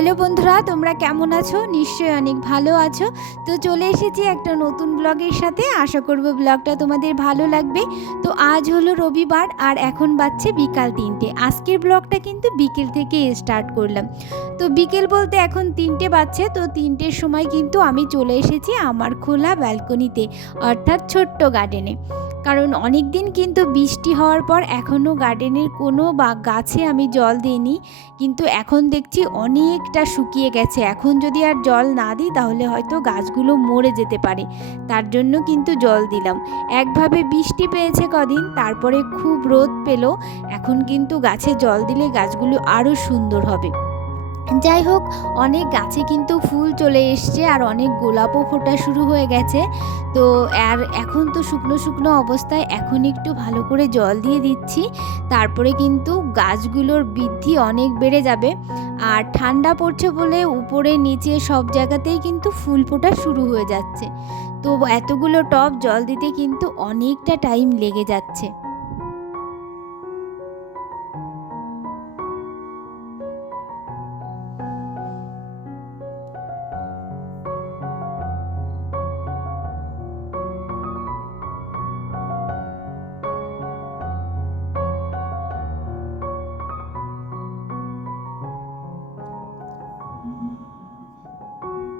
Hello বন্ধুরা, তোমরা কেমন আছো? নিশ্চয়ই অনেক ভালো আছো। তো চলে এসেছি একটা নতুন ব্লগের সাথে। আশা করব ব্লগটা তোমাদের ভালো লাগবে। তো আজ হলো রবিবার আর এখন বাজছে বিকাল 3টে। আজকের ব্লগটা কিন্তু বিকেল থেকে স্টার্ট করলাম। তো বিকেল বলতে এখন 3টে বাজছে। তো 3টের সময় কিন্তু আমি চলে এসেছি আমার খোলা ব্যালকনিতে, অর্থাৎ ছোট্ট গার্ডেনে। কারণ অনেক দিন কিন্তু বৃষ্টি হওয়ার পর এখনও গার্ডেনের কোনো বা গাছে আমি জল দিইনি, কিন্তু এখন দেখছি অনেকটা শুকিয়ে গেছে। এখন যদি আর জল না দিই তাহলে হয়তো গাছগুলো মরে যেতে পারে, তার জন্য কিন্তু জল দিলাম। একভাবে বৃষ্টি পেয়েছে কদিন, তারপরে খুব রোদ পেলো। এখন কিন্তু গাছে জল দিলে গাছগুলো আরও সুন্দর হবে। যাই হোক, অনেক গাছে কিন্তু ফুল চলে এসছে আর অনেক গোলাপও ফোটা শুরু হয়ে গেছে। তো আর এখন তো শুকনো শুকনো অবস্থায় এখন একটু ভালো করে জল দিয়ে দিচ্ছি, তারপরে কিন্তু গাছগুলোর বৃদ্ধি অনেক বেড়ে যাবে। আর ঠান্ডা পড়ছে বলে উপরে নিচে সব জায়গাতেই কিন্তু ফুল ফোটা শুরু হয়ে যাচ্ছে। তো এতগুলো টব জল দিতে কিন্তু অনেকটা টাইম লেগে যাচ্ছে।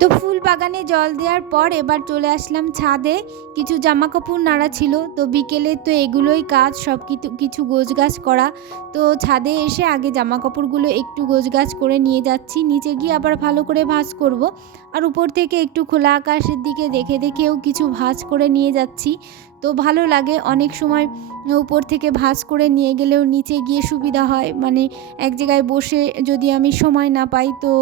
তো ফুল বাগানে জল দেওয়ার পর এবার চলে আসলাম ছাদে। কিছু জামা কাপড় নাড়া ছিল, তো বিকেলে তো এগুলোই কাজ, সব কিছু গোছগাছ করা। তো ছাদে এসে আগে জামা কাপড়গুলো একটু গোছগাছ করে নিয়ে যাচ্ছি, নিচে গিয়ে আবার ভালো করে ভাঁজ করব। আর উপর থেকে একটু খোলা আকাশের দিকে দেখে দেখেও কিছু ভাঁজ করে নিয়ে যাচ্ছি। তো ভালো লাগে অনেক সময় উপর থেকে ভাঁজ করে নিয়ে গেলেও নিচে গিয়ে সুবিধা হয়, মানে এক জায়গায় বসে যদি আমি সময় না পাই তো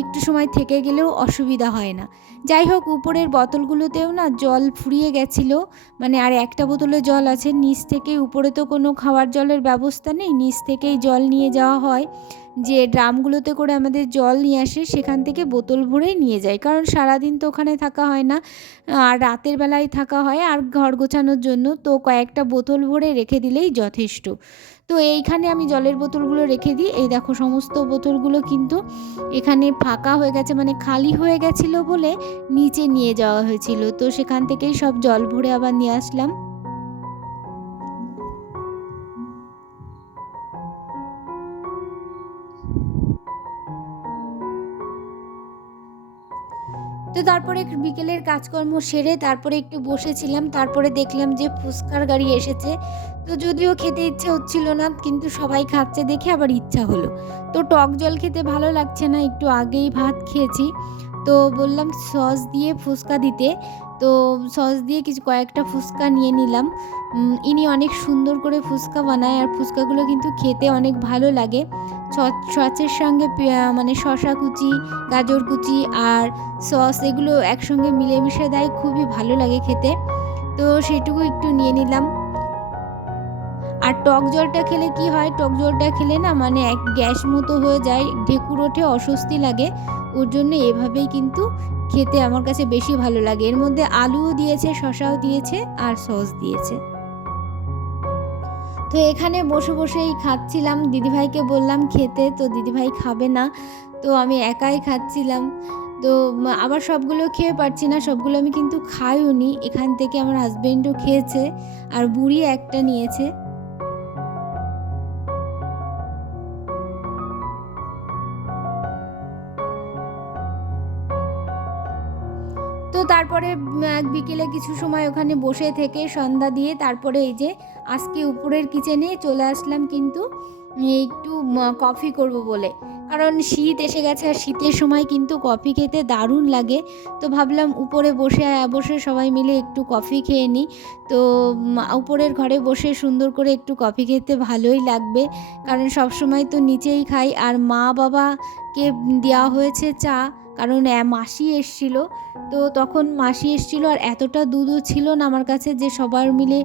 একটু সময় থেকে গেলেও অসুবিধা হয় না। যাই হোক, উপরের বোতলগুলোতেও না জল ফুরিয়ে গেছিলো, মানে আর একটা বোতলে জল আছে। নিচ থেকেই, উপরে তো কোনো খাওয়ার জলের ব্যবস্থা নেই, নিচ থেকেই জল নিয়ে যাওয়া হয়। যে ড্রামগুলোতে করে আমাদের জল নিয়ে আসে সেখান থেকে বোতল ভরেই নিয়ে যায়, কারণ সারাদিন তো ওখানে থাকা হয় না, আর রাতের বেলায় থাকা হয় আর ঘর গোছানোর জন্য। তো কয়েকটা বোতল ভরে রেখে দিলেই যথেষ্ট। তো এইখানে আমি জলের বোতলগুলো রেখে দিই। এই দেখো, সমস্ত বোতলগুলো কিন্তু এখানে ফাঁকা হয়ে গেছে, মানে খালি হয়ে গেছিলো বলে নিচে নিয়ে যাওয়া হয়েছিল। তো সেখান থেকেই সব জল ভরে আবার নিয়ে আসলাম। তো তারপরে বিকেলের কাজকর্ম সেরে তারপরে একটু বসেছিলাম, তারপরে দেখলাম যে ফুচকার গাড়ি এসেছে। তো যদিও খেতে ইচ্ছে হচ্ছিল না, কিন্তু সবাই খাচ্ছে দেখে আবার ইচ্ছা হলো। তো টক জল খেতে ভালো লাগছে না, একটু আগেই ভাত খেয়েছি। তো বললাম সস দিয়ে ফুচকা দিতে। তো সস দিয়ে কয়েকটা ফুচকা নিয়ে নিলাম। ইনি অনেক সুন্দর করে ফুচকা বানায় আর ফুচকাগুলো কিন্তু খেতে অনেক ভালো লাগে। সসের সঙ্গে মানে শসা কুচি, গাজর কুচি আর সস এগুলো একসঙ্গে মিলেমিশে দেয়, খুবই ভালো লাগে খেতে। তো সেটুকু একটু নিয়ে নিলাম। আর টক জলটা খেলে কি হয়, টক জলটা খেলে না মানে এক গ্যাস মতো হয়ে যায়, ঢেকুর ওঠে, অস্বস্তি লাগে। ওর জন্য এভাবেই কিন্তু খেতে আমার কাছে বেশি ভালো লাগে। এর মধ্যে আলুও দিয়েছে, শসাও দিয়েছে আর সস দিয়েছে। তো এখানে বসে বসেই খাচ্ছিলাম, দিদিভাইকে বললাম খেতে, তো দিদিভাই খাবে না, তো আমি একাই খাচ্ছিলাম। তো আবার সবগুলো খেয়ে পারছি না, সবগুলো আমি কিন্তু খাইও নি। এখান থেকে আমার হাজবেন্ডও খেয়েছে আর বুড়ি একটা নিয়েছে। তো তারপরে বিকেলে কিছু সময় ওখানে বসে থেকে সন্ধ্যা দিয়ে তারপরে এই যে আজকে উপরের কিচেনে চলে আসলাম কিন্তু একটু কফি করব বলে। কারণ শীত এসে গেছে আর শীতের সময় কিন্তু কফি খেতে দারুণ লাগে। তো ভাবলাম উপরে বসে বসে সবাই মিলে একটু কফি খেয়ে নিই। তো উপরের ঘরে বসে সুন্দর করে একটু কফি খেতে ভালোই লাগবে, কারণ সব সময় তো নিচেই খাই। আর মা বাবাকে দেওয়া হয়েছে চা, কারণ মাসি এসেছিলো। তো তখন মাসি এসেছিলো আর এতটা দুধও ছিল না আমার কাছে যে সবার মিলে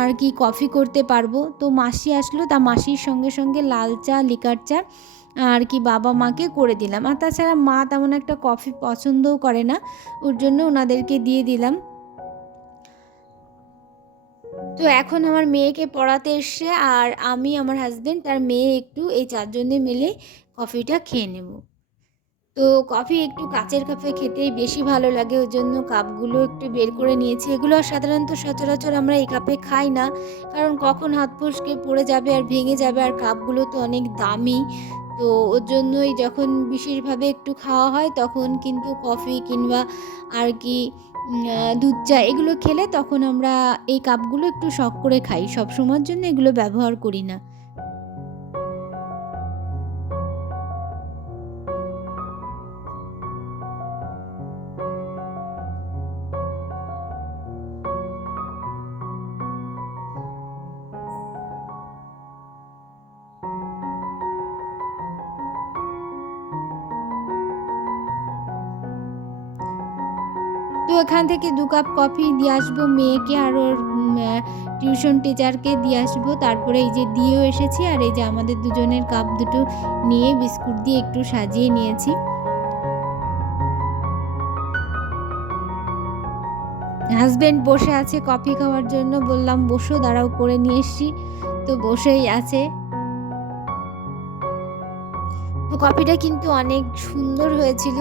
আর কি কফি করতে পারবো। তো মাসি আসলো, তা মাসির সঙ্গে সঙ্গে লাল চা, লিকার চা আর কি বাবা মাকে করে দিলাম। আর তাছাড়া মা তেমন একটা কফি পছন্দও করে না, ওর জন্য ওনাদেরকে দিয়ে দিলাম। তো এখন আমার মেয়েকে পড়াতে এসছে আর আমি, আমার হাজবেন্ড আর মেয়ে একটু এই চারজনে মিলে কফিটা খেয়ে নেব। তো কফি একটু কাচের কাপে খেতেই বেশি ভালো লাগে, ওই জন্য কাপগুলো একটু বের করে নিয়েছি। এগুলো সাধারণত সচরাচর আমরা এই কাপে খাই না, কারণ কখন হাত ফসকে পড়ে যাবে আর ভেঙে যাবে, আর কাপগুলো তো অনেক দামি। তো ওর জন্যই যখন বিশেষভাবে একটু খাওয়া হয় তখন কিন্তু কফি কিংবা আর কি দুধ চা এগুলো খেলে তখন আমরা এই কাপগুলো একটু শখ করে খাই, সব সময়ের জন্য এগুলো ব্যবহার করি না। তো এখান থেকে 2 কাপ কফি দিয়ে আসবো মেয়েকে আর ওর টিউশন টিচারকে দিয়ে আসবো। তারপরে এই যে দিয়েও এসেছি, আর এই যে আমাদের দুজনের কাপ দুটো নিয়ে বিস্কুট দিয়ে একটু সাজিয়ে নিয়েছি। হাজবেন্ড বসে আছে কফি খাওয়ার জন্য, বললাম বসো, দাঁড়াও করে নিয়ে এসছি। তো বসেই আছে। তো কফিটা কিন্তু অনেক সুন্দর হয়েছিল,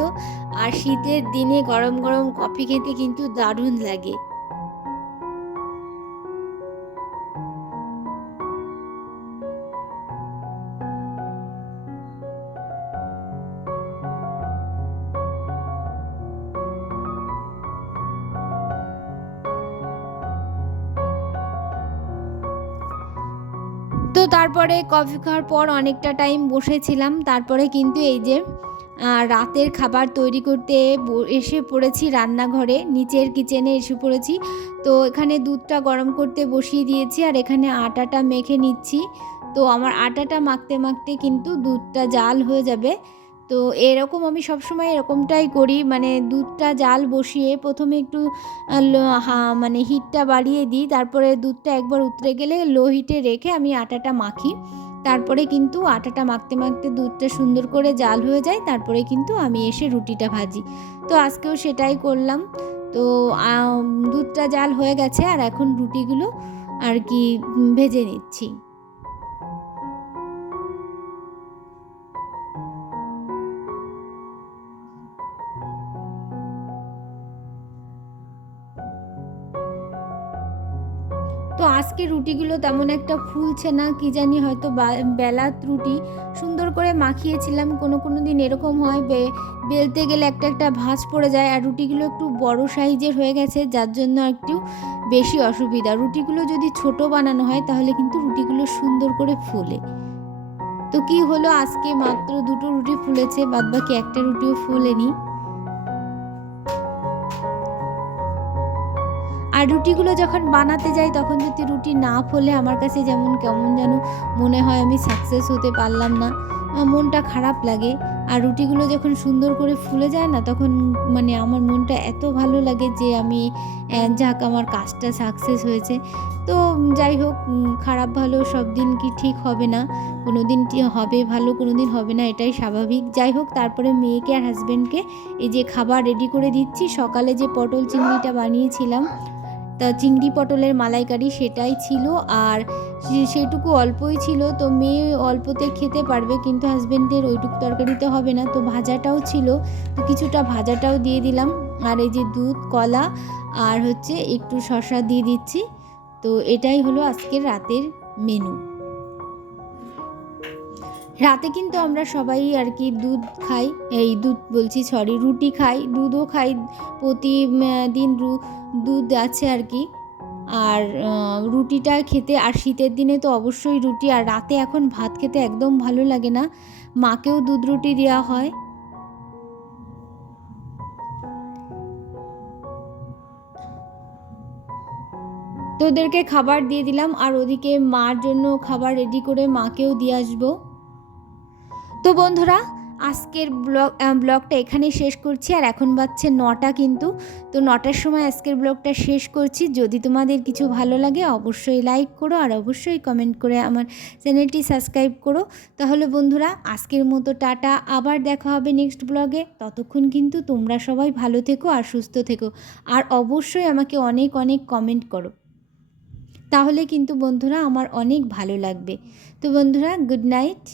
আর শীতের দিনে গরম গরম কফি খেতে কিন্তু দারুণ লাগে। তো তারপরে কফি খাওয়ার পর অনেকটা টাইম বসেছিলাম, তারপরে কিন্তু এই যে রাতের খাবার তৈরি করতে এসে পড়েছি রান্নাঘরে, নিচের কিচেনে এসে পড়েছি। তো এখানে দুধটা গরম করতে বসিয়ে দিয়েছি, আর এখানে আটাটা মেখে নিচ্ছি। তো আমার আটাটা মাখতে মাখতে কিন্তু দুধটা জাল হয়ে যাবে। তো এরকম আমি সবসময় এরকমটাই করি, মানে দুধটা জাল বসিয়ে প্রথমে একটু মানে হিটটা বাড়িয়ে দিই, তারপরে দুধটা একবার উতরে গেলে লো হিটে রেখে আমি আটাটা মাখি। তারপরে কিন্তু আটাটা মাখতে মাখতে দুধটা সুন্দর করে জাল হয়ে যায়, তারপরে কিন্তু আমি এসে রুটিটা ভাজি। তো আজকেও সেটাই করলাম। তো দুধটা জাল হয়ে গেছে, আর এখন রুটিগুলো আর কি ভেজে নিচ্ছি। তো আজকে রুটিগুলো তেমন একটা ফুলছে না, কি জানি হয়তো বেলাত রুটি সুন্দর করে মাখিয়েছিলাম। কোনো দিন এরকম হয় বেলতে গেলে একটা একটা ভাঁজ পড়ে যায়, আর রুটিগুলো একটু বড় সাইজের হয়ে গেছে, যার জন্য একটু বেশি অসুবিধা। রুটিগুলো যদি ছোট বানানো হয় তাহলে কিন্তু রুটিগুলো সুন্দর করে ফুলে। তো কি হলো, আজকে মাত্র 2টো রুটি ফুলেছে, বাদবাকি একটা রুটিও ফুলেনি। আর রুটিগুলো যখন বানাতে যাই তখন যদি রুটি না ফোলে আমার কাছে যেমন কেমন যেন মনে হয় আমি সাকসেস হতে পারলাম না, মনটা খারাপ লাগে। আর রুটিগুলো যখন সুন্দর করে ফুলে যায় না, তখন মানে আমার মনটা এত ভালো লাগে যে আমি যাক আমার কাজটা সাকসেস হয়েছে। তো যাই হোক, খারাপ ভালো সব দিন কি ঠিক হবে না, কোনো দিন হবে ভালো, কোনো দিন হবে না, এটাই স্বাভাবিক। যাই হোক, তারপরে মেয়েকে আর হাজব্যান্ডকে এই যে খাবার রেডি করে দিচ্ছি। সকালে যে পটল চিংড়িটা বানিয়েছিলাম, তা চিংড়ি পটলের মালাইকারি সেটাই ছিল, আর সেটুকু অল্পই ছিল। তো মেয়ে অল্পতে খেতে পারবে, কিন্তু হাজব্যান্ডের ওইটুকু তরকারিতে হবে না। তো ভাজাটাও ছিল, তো কিছুটা ভাজাটাও দিয়ে দিলাম। আর এই যে দুধ, কলা আর হচ্ছে একটু শসা দিয়ে দিচ্ছি। তো এটাই হলো আজকের রাতের মেনু। রাতে কিন্তু আমরা সবাই আর কি দুধ খাই, এই দুধ বলছি সরি, রুটি খাই, দুধও খাই, প্রতিদিন দুধ আছে আর কি। আর রুটিটা খেতে, আর শীতের দিনে তো অবশ্যই রুটি, আর রাতে এখন ভাত খেতে একদম ভালো লাগে না, মাকেও দুধ রুটি দেওয়া হয়। তো ওদেরকে খাবার দিয়ে দিলাম, আর ওদিকে মার জন্য খাবার রেডি করে মাকেও দিয়ে আসবো। তো বন্ধুরা, আজকের ব্লগটা এখানেই শেষ করছি, আর এখন বাজছে 9টা কিন্তু। তো 9টার সময় আজকের ব্লগটা শেষ করছি। যদি তোমাদের কিছু ভালো লাগে অবশ্যই লাইক করো, আর অবশ্যই কমেন্ট করে আমার চ্যানেলটি সাবস্ক্রাইব করো। তাহলে বন্ধুরা, আজকের মতো টাটা, আবার দেখা হবে নেক্সট ব্লগে। ততক্ষণ কিন্তু তোমরা সবাই ভালো থেকো আর সুস্থ থেকো, আর অবশ্যই আমাকে অনেক অনেক কমেন্ট করো, তাহলে কিন্তু বন্ধুরা আমার অনেক ভালো লাগবে। তো বন্ধুরা, গুড নাইট।